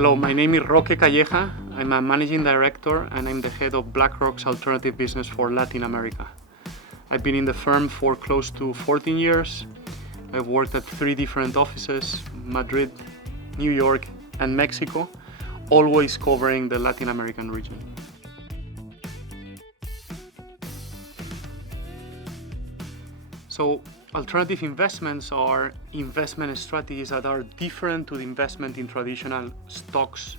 Hello, my name is Roque Calleja. I'm a managing director and I'm the head of BlackRock's alternative business for Latin America. I've been in the firm for close to 14 years. I've worked at 3 different offices, Madrid, New York, and Mexico, always covering the Latin American region. So, alternative investments are investment strategies that are different to the investment in traditional stocks,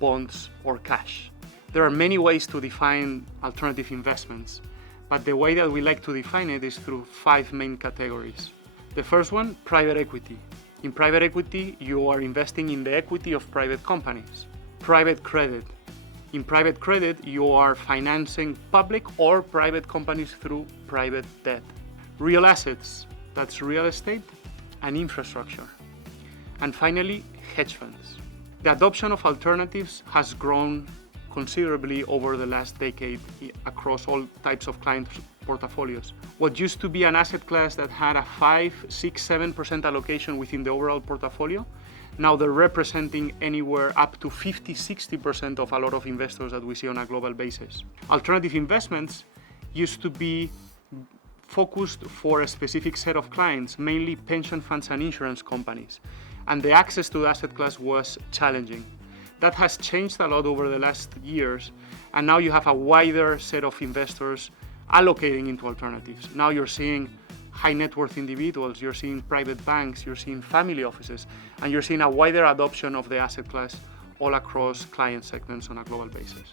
bonds, or cash. There are many ways to define alternative investments, but the way that we like to define it is through 5 main categories. The first one, private equity. In private equity, you are investing in the equity of private companies. Private credit. In private credit, you are financing public or private companies through private debt. Real assets, that's real estate and infrastructure. And finally, hedge funds. The adoption of alternatives has grown considerably over the last decade across all types of client portfolios. What used to be an asset class that had a 5, 6, 7% allocation within the overall portfolio, now they're representing anywhere up to 50, 60% of a lot of investors that we see on a global basis. Alternative investments used to be focused for a specific set of clients, mainly pension funds and insurance companies, and the access to the asset class was challenging. That has changed a lot over the last years, and now you have a wider set of investors allocating into alternatives. Now you're seeing high net worth individuals, you're seeing private banks, you're seeing family offices, and you're seeing a wider adoption of the asset class all across client segments on a global basis.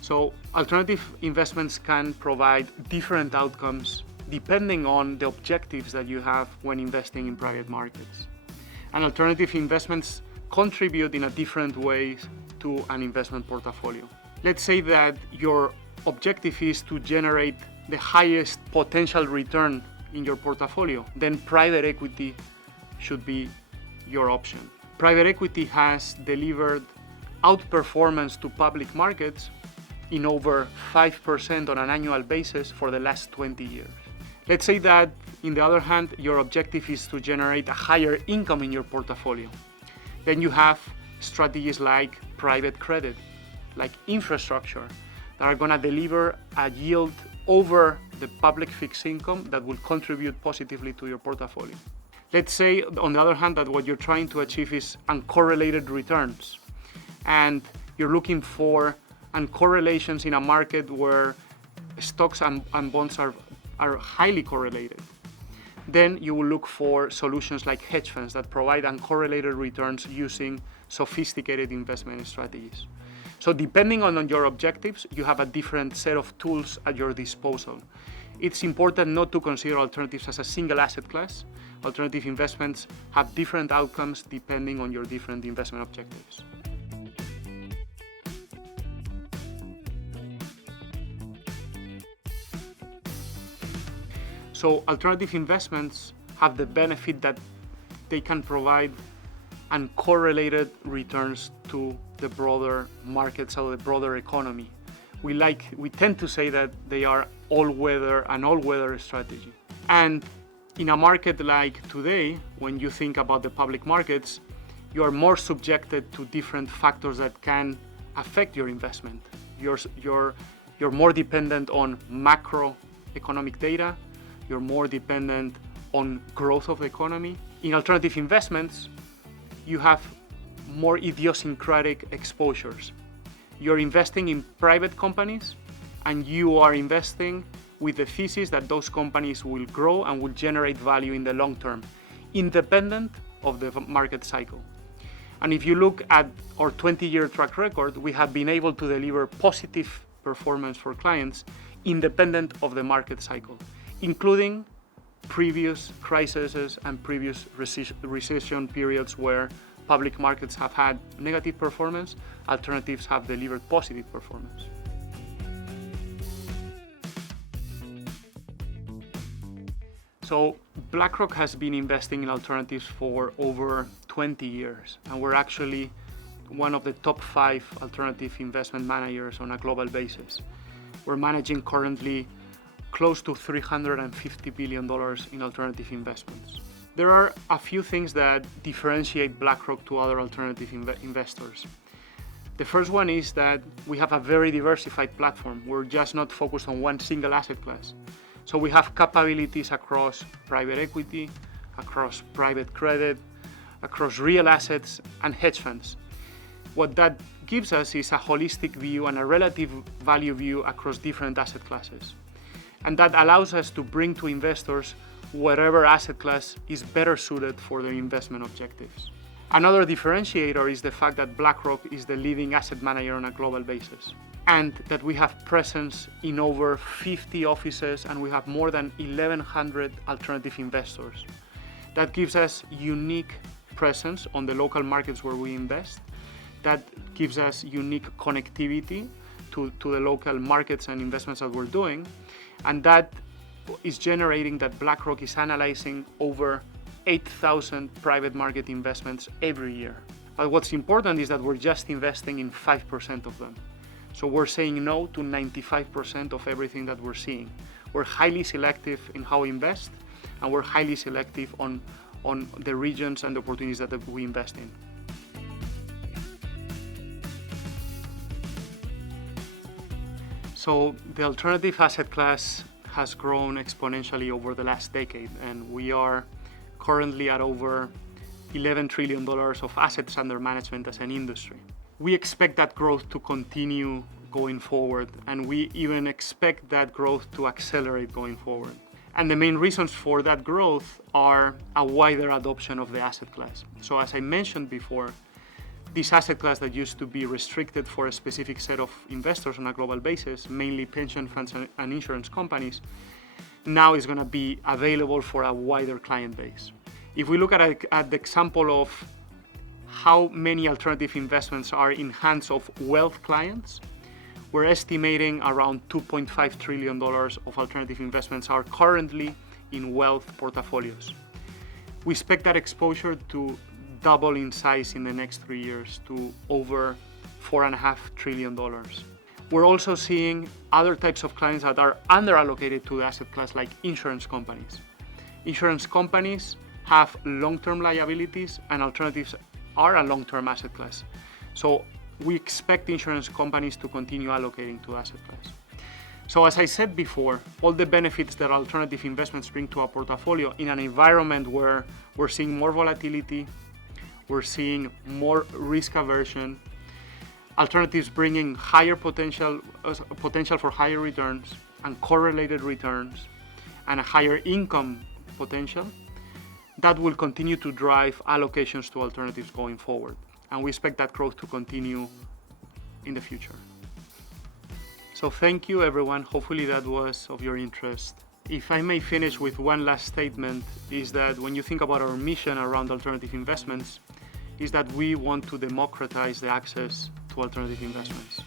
So alternative investments can provide different outcomes depending on the objectives that you have when investing in private markets. And alternative investments contribute in a different way to an investment portfolio. Let's say that your objective is to generate the highest potential return in your portfolio, then private equity should be your option. Private equity has delivered outperformance to public markets in over 5% on an annual basis for the last 20 years. Let's say that, on the other hand, your objective is to generate a higher income in your portfolio. Then you have strategies like private credit, like infrastructure, that are going to deliver a yield over the public fixed income that will contribute positively to your portfolio. Let's say, on the other hand, that what you're trying to achieve is uncorrelated returns, and you're looking for uncorrelations in a market where stocks and bonds are highly correlated. Then you will look for solutions like hedge funds that provide uncorrelated returns using sophisticated investment strategies. So depending on your objectives, you have a different set of tools at your disposal. It's important not to consider alternatives as a single asset class. Alternative investments have different outcomes depending on your different investment objectives. So alternative investments have the benefit that they can provide uncorrelated returns to the broader markets or the broader economy. We tend to say that they are an all-weather strategy. And in a market like today, when you think about the public markets, you are more subjected to different factors that can affect your investment. You're more dependent on macroeconomic data. You're more dependent on growth of the economy. In alternative investments, you have more idiosyncratic exposures. You're investing in private companies, and you are investing with the thesis that those companies will grow and will generate value in the long term, independent of the market cycle. And if you look at our 20-year track record, we have been able to deliver positive performance for clients independent of the market cycle, including previous crises and previous recession periods where public markets have had negative performance, alternatives have delivered positive performance. So BlackRock has been investing in alternatives for over 20 years, and we're actually one of the top 5 alternative investment managers on a global basis. We're managing currently close to $350 billion in alternative investments. There are a few things that differentiate BlackRock to other alternative investors. The first one is that we have a very diversified platform. We're just not focused on one single asset class. So we have capabilities across private equity, across private credit, across real assets and hedge funds. What that gives us is a holistic view and a relative value view across different asset classes. And that allows us to bring to investors whatever asset class is better suited for their investment objectives. Another differentiator is the fact that BlackRock is the leading asset manager on a global basis, and that we have presence in over 50 offices and we have more than 1,100 alternative investors. That gives us unique presence on the local markets where we invest. That gives us unique connectivity to the local markets and investments that we're doing. And that is generating that BlackRock is analyzing over 8,000 private market investments every year. But what's important is that we're just investing in 5% of them. So we're saying no to 95% of everything that we're seeing. We're highly selective in how we invest, and we're highly selective on the regions and the opportunities that we invest in. So the alternative asset class has grown exponentially over the last decade, and we are currently at over $11 trillion of assets under management as an industry. We expect that growth to continue going forward, and we even expect that growth to accelerate going forward. And the main reasons for that growth are a wider adoption of the asset class. So as I mentioned before, this asset class that used to be restricted for a specific set of investors on a global basis, mainly pension funds and insurance companies, now is going to be available for a wider client base. If we look at the example of how many alternative investments are in hands of wealth clients, we're estimating around $2.5 trillion of alternative investments are currently in wealth portfolios. We expect that exposure to double in size in the next 3 years to over $4.5 trillion. We're also seeing other types of clients that are underallocated to the asset class, like insurance companies. Insurance companies have long-term liabilities, and alternatives are a long-term asset class. So we expect insurance companies to continue allocating to asset class. So as I said before, all the benefits that alternative investments bring to a portfolio in an environment where we're seeing more volatility, we're seeing more risk aversion, alternatives bringing higher potential for higher returns and correlated returns, and a higher income potential, that will continue to drive allocations to alternatives going forward. And we expect that growth to continue in the future. So thank you, everyone. Hopefully that was of your interest. If I may finish with one last statement, is that when you think about our mission around alternative investments, is that we want to democratize the access to alternative investments.